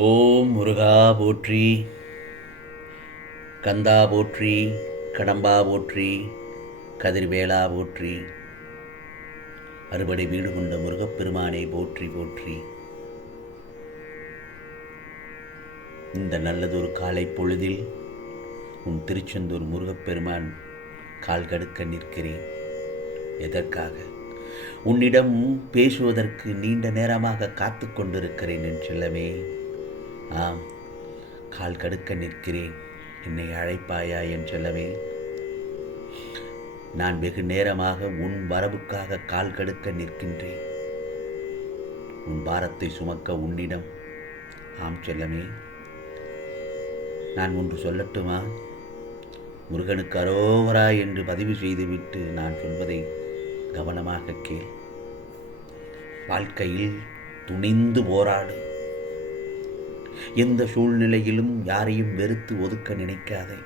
ஓம் முருகா போற்றி, கந்தா போற்றி, கடம்பா போற்றி, கதிர்வேலா போற்றி, அறுபடை வீடு கொண்ட முருகப்பெருமானே போற்றி போற்றி. இந்த நல்லதொரு காலை பொழுதில் உன் திருச்செந்தூர் முருகப்பெருமான் கால் கடுக்க நிற்கிறேன். எதற்காக? உன்னிடம் பேசுவதற்கு நீண்ட நேரமாக காத்து கொண்டிருக்கிறேன் என் செல்லமே. ஆம், கால் கடுக்க நிற்கிறேன். என்னை அழைப்பாயா என் செல்லமே? நான் வெகு நேரமாக உன் வரவுக்காக கால் கடுக்க நிற்கின்றேன். உன் பாரத்தை சுமக்க உன்னிடம். ஆம் செல்லமே, நான் ஒன்று சொல்லட்டுமா? முருகனுக்கு அரோகரா என்று பதிவு செய்துவிட்டு நான் சொல்வதை கவனமாக கேள். வாழ்க்கையில் துணிந்து போராடு. எந்த சூழ்நிலையிலும் யாரையும் வெறுத்து ஒதுக்க நினைக்காதே.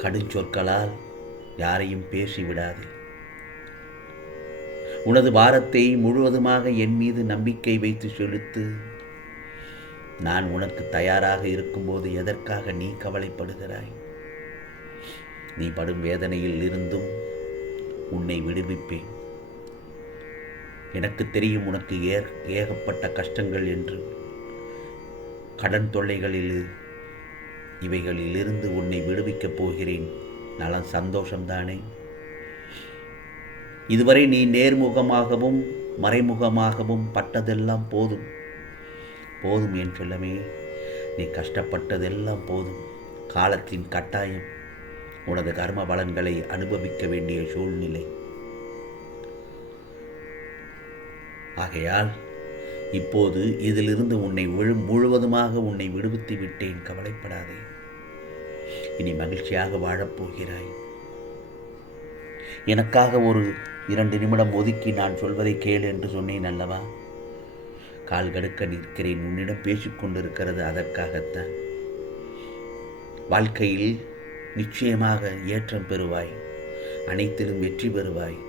கடுஞ்சொற்களால் யாரையும் பேசிவிடாதே. உனது பாரத்தை முழுவதுமாக என் மீது நம்பிக்கை வைத்து செலுத்து. நான் உனக்கு தயாராக இருக்கும்போது எதற்காக நீ கவலைப்படுகிறாய்? நீ படும் வேதனையில் இருந்தும் உன்னை விடுவிப்பேன். எனக்கு தெரியும் உனக்கு ஏகப்பட்ட கஷ்டங்கள் என்று. கடன் தொல்லைகளில் இவைகளிலிருந்து உன்னை விடுவிக்கப் போகிறேன். நலம் சந்தோஷம்தானே? இதுவரை நீ நேர்முகமாகவும் மறைமுகமாகவும் பட்டதெல்லாம் போதும். போதும் என் செல்லமே, நீ கஷ்டப்பட்டதெல்லாம் போதும். காலத்தின் கட்டாயம் உனது கர்ம பலன்களை அனுபவிக்க வேண்டிய சூழ்நிலை. ஆகையால் இப்போது இதிலிருந்து உன்னை முழுவதுமாக உன்னை விடுவித்து விட்டேன். கவலைப்படாதே. இனி மகிழ்ச்சியாக வாழப்போகிறாய். எனக்காக ஒரு 2 நிமிடம் ஒதுக்கி நான் சொல்வதை கேள் என்று சொன்னேன் அல்லவா? கால் கடுக்க நிற்கிறேன். உன்னிடம் பேசிக்கொண்டிருக்கிறது அதற்காகத்தான். வாழ்க்கையில் நிச்சயமாக ஏற்றம் பெறுவாய். அனைத்திலும் வெற்றி பெறுவாய்.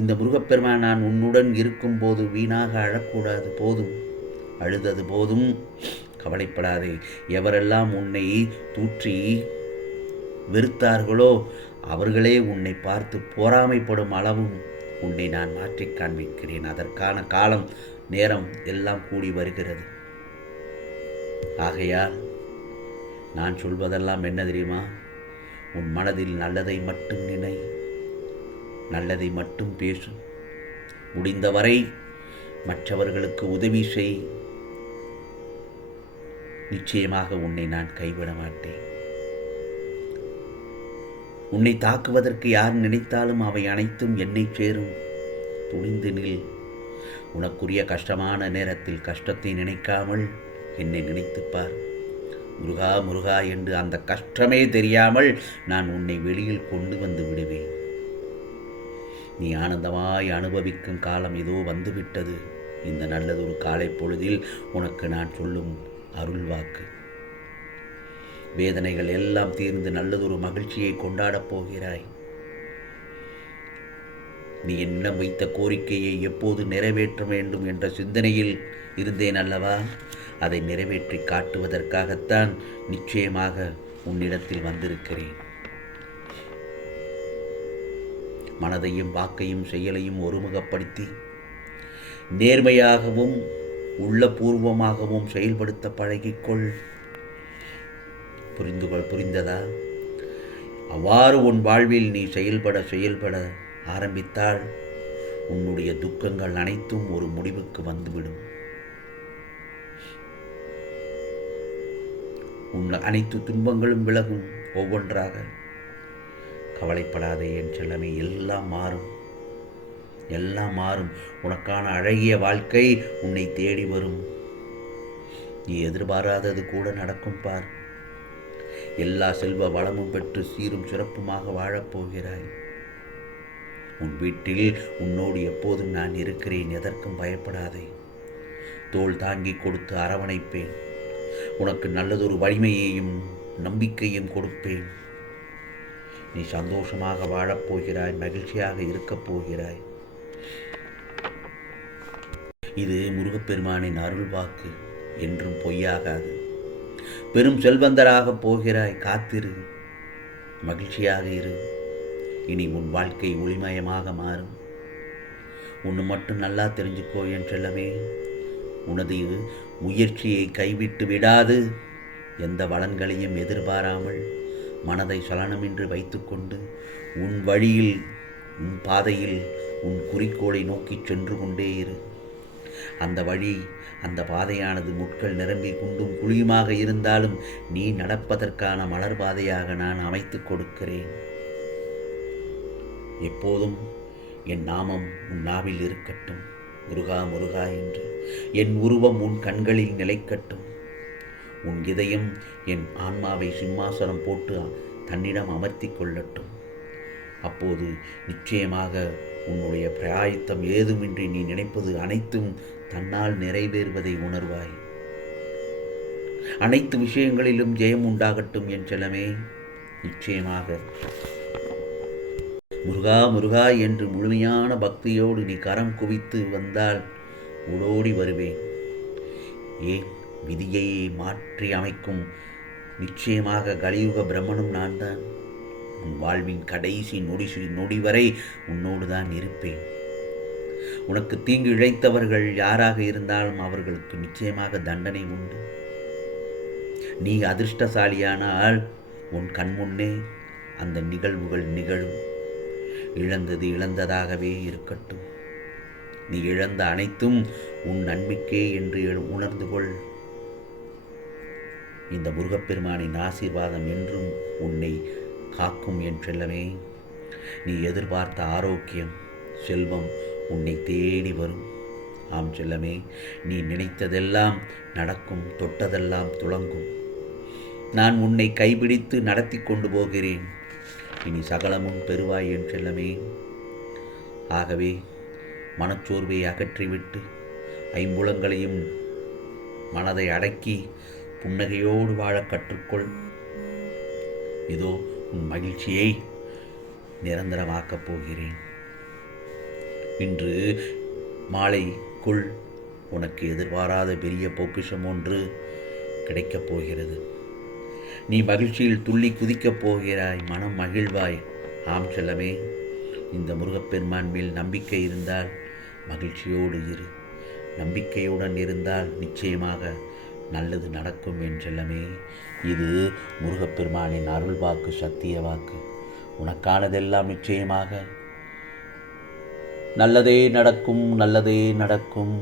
இந்த முருகப்பெருமான் நான் உன்னுடன் இருக்கும்போது வீணாக அழக்கூடாது. போதும், அழுதது போதும். கவலைப்படாதே. எவரெல்லாம் உன்னை தூற்றி வெறுத்தார்களோ அவர்களே உன்னை பார்த்து பொறாமைப்படும் அளவும் உன்னை நான் மாற்றி காண்பிக்கிறேன். அதற்கான காலம் நேரம் எல்லாம் கூடி வருகிறது. ஆகையால் நான் சொல்வதெல்லாம் என்ன தெரியுமா? உன் மனதில் நல்லதை மட்டும் நினை, நல்லதை மட்டும் பேசு. முடிந்தவரை மற்றவர்களுக்கு உதவி செய். நிச்சயமாக உன்னை நான் கைவிட மாட்டேன். உன்னை தாக்குவதற்கு யார் நினைத்தாலும் அவை அனைத்தும் என்னை சேரும். துணிந்து நில். உனக்குரிய கஷ்டமான நேரத்தில் கஷ்டத்தை நினைக்காமல் என்னை நினைத்துப்பார். முருகா முருகா என்று அந்த கஷ்டமே தெரியாமல் நான் உன்னை வெளியில் கொண்டு வந்து விடுவேன். நீ ஆனந்தமாய் அனுபவிக்கும் காலம் இதோ வந்துவிட்டது. இந்த நல்லதொரு காலை பொழுதில் உனக்கு நான் சொல்லும் அருள் வாக்கு. வேதனைகள் எல்லாம் தீர்ந்து நல்லதொரு மகிழ்ச்சியை கொண்டாடப் போகிறாய். நீ என்னிடம் வைத்த கோரிக்கையை எப்போது நிறைவேற்ற வேண்டும் என்ற சிந்தனையில் இருந்தேன் அல்லவா? அதை நிறைவேற்றி காட்டுவதற்காகத்தான் நிச்சயமாக உன்னிடத்தில் வந்திருக்கிறேன். மனதையும் வாக்கையும் செயலையும் ஒருமுகப்படுத்தி நேர்மையாகவும் உள்ளபூர்வமாகவும் செயல்படுத்த பழகிக்கொள். புரிந்ததா? அவ்வாறு உன் வாழ்வில் நீ செயல்பட ஆரம்பித்தால் உன்னுடைய துக்கங்கள் அனைத்தும் ஒரு முடிவுக்கு வந்துவிடும். உன் அனைத்து துன்பங்களும் விலகும் ஒவ்வொன்றாக. கவலைப்படாதே என் செல்லமே, எல்லாம் மாறும். எல்லாம் மாறும். உனக்கான அழகிய வாழ்க்கை உன்னை தேடி வரும். நீ எதிர்பாராதது கூட நடக்கும் பார். எல்லா செல்வ வளமும் பெற்று சீரும் சிறப்புமாக வாழப்போகிறாய். உன் வீட்டில் உன்னோடு எப்போதும் நான் இருக்கிறேன். எதற்கும் பயப்படாதே. தோள் தாங்கி கொடுத்து அரவணைப்பேன். உனக்கு நல்லதொரு வலிமையையும் நம்பிக்கையும் கொடுப்பேன். நீ சந்தோஷமாக வாழப்போகிறாய். மகிழ்ச்சியாக இருக்கப் போகிறாய். இது முருகப்பெருமானின் அருள் வாக்கு, என்றும் பொய்யாகாது. பெரும் செல்வந்தராகப் போகிறாய், காத்திரு, மகிழ்ச்சியாக இரு. இனி உன் வாழ்க்கை ஒளிமயமாக மாறும். ஒன்று மட்டும் நல்லா தெரிஞ்சுக்கோ என் செல்லமே, உனது முயற்சியை கைவிட்டு விடாது. எந்த பலன்களையும் எதிர்பாராமல் மனதை சலனமின்றி வைத்துக்கொண்டு உன் வழியில், உன் பாதையில், உன் குறிக்கோளை நோக்கி சென்று கொண்டே இரு. அந்த வழி, அந்த பாதையானது முட்கள் நிரம்பி குண்டும் குழியுமாக இருந்தாலும் நீ நடப்பதற்கான மலர் பாதையாக நான் அமைத்து கொடுக்கிறேன். எப்போதும் என் நாமம் உன் நாவில் இருக்கட்டும், முருகா முருகா என்று. என் உருவம் உன் கண்களில் நிலைக்கட்டும். உன் இதயம் என் ஆன்மாவை சிம்மாசனம் போட்டு தன்னிடம் அமர்த்தி கொள்ளட்டும். அப்போது நிச்சயமாக உன்னுடைய பிராயத்தம் ஏதுமின்றி நீ நினைப்பது அனைத்தும் தன்னால் நிறைவேறுவதை உணர்வாய். அனைத்து விஷயங்களிலும் ஜெயம் உண்டாகட்டும் என் செல்லமே. நிச்சயமாக முருகா முருகா என்று முழுமையான பக்தியோடு நீ கரம் குவித்து வந்தால் ஓடோடி வருவேன். ஏன், விதியை மாற்றி அமைக்கும் நிச்சயமாக கலியுக பிரம்மனும் நான் தான். உன் வாழ்வின் கடைசி நொடி வரை உன்னோடு தான் இருப்பேன். உனக்கு தீங்கு இழைத்தவர்கள் யாராக இருந்தாலும் அவர்களுக்கு நிச்சயமாக தண்டனை உண்டு. நீ அதிர்ஷ்டசாலியானால் உன் கண்முன்னே அந்த நிகழ்வுகள் நிகழும். இழந்தது இழந்ததாகவே இருக்கட்டும். நீ இழந்த அனைத்தும் உன் நன்மைக்கே என்று உணர்ந்து கொள். இந்த முருகப்பெருமானின் ஆசீர்வாதம் என்றும் உன்னை காக்கும் என் செல்லமே. நீ எதிர்பார்த்த ஆரோக்கியம், செல்வம் உன்னை தேடி வரும். ஆம் செல்லமே, நீ நினைத்ததெல்லாம் நடக்கும், தொட்டதெல்லாம் துளங்கும். நான் உன்னை கைபிடித்து நடத்தி கொண்டு போகிறேன். இனி சகலமும் பெறுவாய் என் செல்லமே. ஆகவே மனச்சோர்வை அகற்றிவிட்டு ஐம்புலங்களையும் மனதை அடக்கி புன்னகையோடு வாழ கற்றுக்கொள். இதோ உன் மகிழ்ச்சியை நிரந்தரமாக்கப் போகிறேன். இன்று மாலைக்குள் உனக்கு எதிர்பாராத பெரிய பொக்கிஷம் ஒன்று கிடைக்கப் போகிறது. நீ மகிழ்ச்சியில் துள்ளி குதிக்கப் போகிறாய், மனம் மகிழ்வாய். ஆம் செல்லமே, இந்த முருகப்பெருமான் மேல் நம்பிக்கை இருந்தால் மகிழ்ச்சியோடு இரு. நம்பிக்கையுடன் இருந்தால் நிச்சயமாக நல்லது நடக்கும் என் செல்லமே. இது முருகப்பெருமானின் அருள் வாக்கு, சத்திய வாக்கு. உனக்கானதெல்லாம் நிச்சயமாக நல்லதே நடக்கும், நல்லதே நடக்கும்.